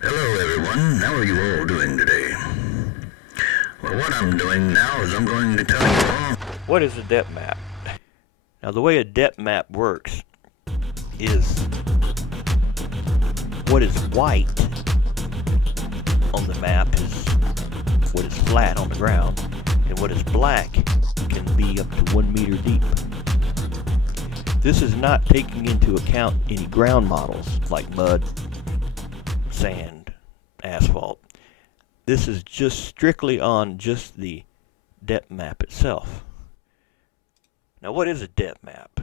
Hello everyone, how are you all doing today? Well, what I'm doing now is I'm going to tell you all. What is a depth map? Now, the way a depth map works is what is white on the map is what is flat on the ground, and what is black can be up to 1 meter deep. This is not taking into account any ground models like mud, sand, asphalt. This is just strictly on just the depth map itself. Now, what is a depth map?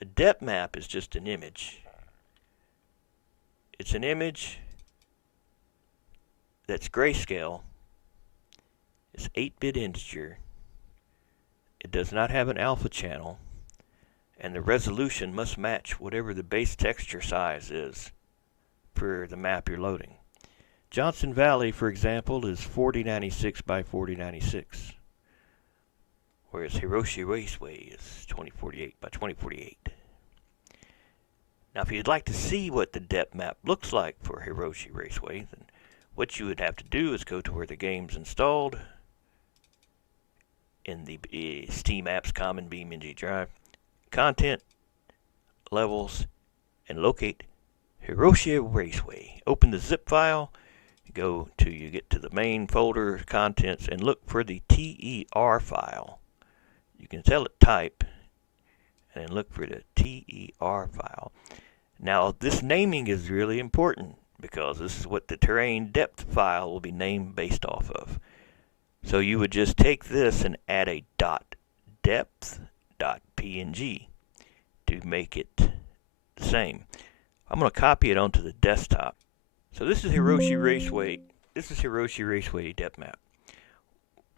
A depth map is just an image. It's an image that's grayscale. It's 8-bit integer. It does not have an alpha channel, and the resolution must match whatever the base texture size is for the map you're loading. Johnson Valley, for example, is 4096 by 4096, whereas Hiroshi Raceway is 2048 by 2048. Now, if you'd like to see what the depth map looks like for Hiroshi Raceway, then what you would have to do is go to where the game's installed in the Steam Apps Common BeamNG Drive, Content, Levels, and locate Hiroshi Raceway. Open the zip file, you get to the main folder, Contents, and look for the TER file. You can tell it type, and then look for the TER file. Now, this naming is really important because this is what the terrain depth file will be named based off of. So you would just take this and add a .depth.png to make it the same. I'm going to copy it onto the desktop. So this is Hiroshi Raceway. This is Hiroshi Raceway depth map.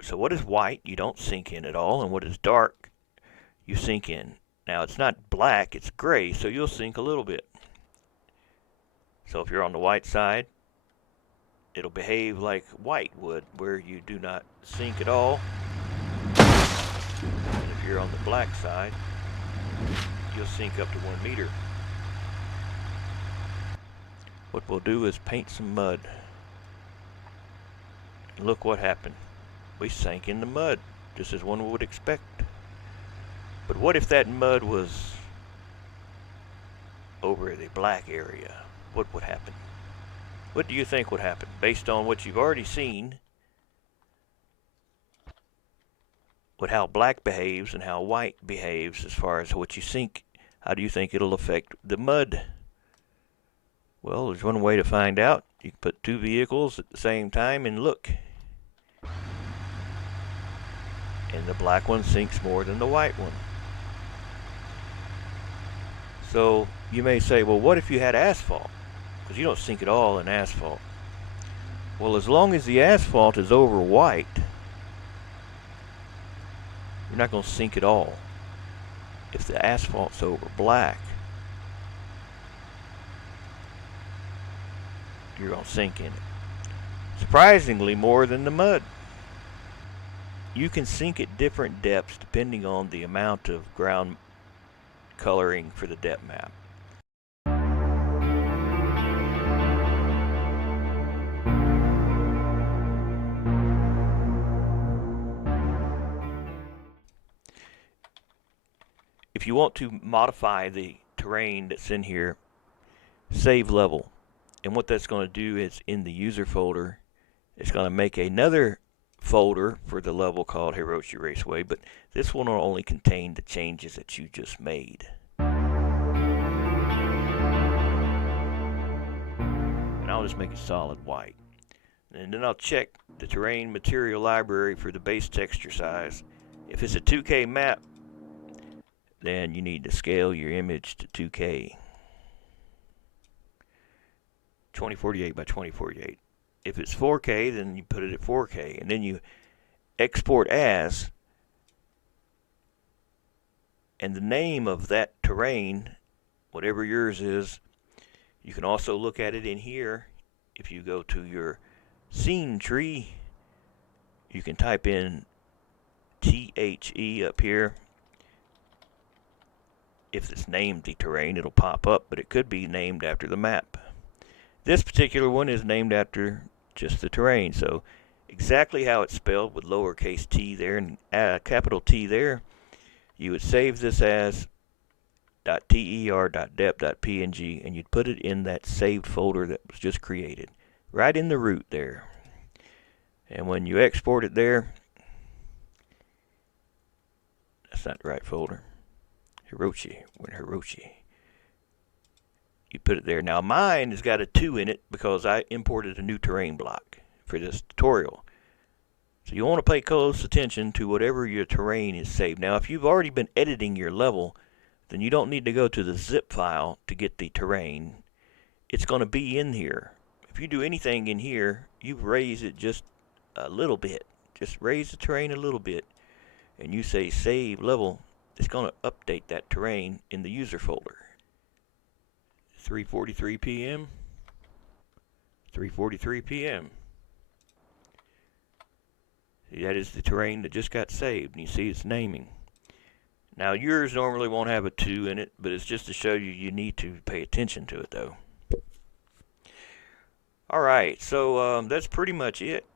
So what is white, you don't sink in at all, and what is dark, you sink in. Now, it's not black, it's gray, so you'll sink a little bit. So if you're on the white side, it'll behave like white would, where you do not sink at all. And if you're on the black side, you'll sink up to 1 meter. What we'll do is paint some mud. And look what happened. We sank in the mud, just as one would expect. But what if that mud was over the black area? What would happen? What do you think would happen based on what you've already seen with how black behaves and how white behaves as far as what you sink? How do you think it'll affect the mud? Well, there's one way to find out. You can put two vehicles at the same time and look. And the black one sinks more than the white one. So you may say, well, what if you had asphalt? Because you don't sink at all in asphalt. Well, as long as the asphalt is over white, you're not going to sink at all. If the asphalt's over black, you're going to sink in it. Surprisingly, more than the mud. You can sink at different depths depending on the amount of ground coloring for the depth map. If you want to modify the terrain that's in here, save level. And what that's going to do is in the user folder, it's going to make another folder for the level called Hiroshi Raceway, but this one will only contain the changes that you just made. And I'll just make it solid white. And then I'll check the terrain material library for the base texture size. If it's a 2K map, then you need to scale your image to 2K. 2048 by 2048. If it's 4K, then you put it at 4K, and then you export as, and the name of that terrain, whatever yours is, you can also look at it in here. If you go to your scene tree, you can type in THE up here. If it's named the terrain, it'll pop up, but it could be named after the map. This particular one is named after just the terrain. So exactly how it's spelled with lowercase t there and capital T there, you would save this as .ter.dep.png, and you'd put it in that saved folder that was just created, right in the root there. And when you export it there, that's not the right folder. Hiroshi, you put it there. Now mine has got a 2 in it because I imported a new terrain block for this tutorial. So you want to pay close attention to whatever your terrain is saved. Now if you've already been editing your level, then you don't need to go to the zip file to get the terrain. It's going to be in here. If you do anything in here, you raise it just a little bit. Just raise the terrain a little bit, and you say save level. It's going to update that terrain in the user folder. 3:43 p.m. 3:43 p.m. That is the terrain that just got saved, and you see it's naming. Now yours normally won't have a 2 in it, but it's just to show you need to pay attention to it though. Alright, so that's pretty much it.